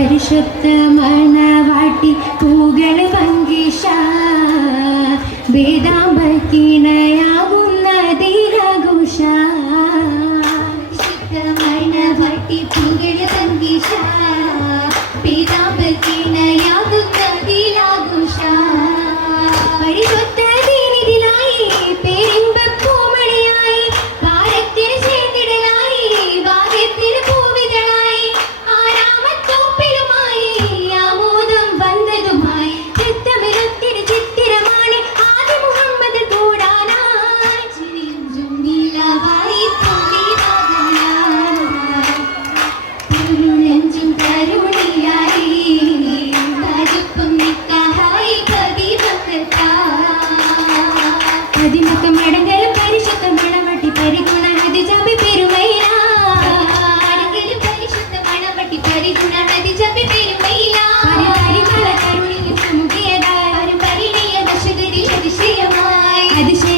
പരിശുദ്ധ മണവാട്ടി പൂകൾ പങ്കിഷ വേദാമ്പക്കിണയാകുന്ന Haydi şey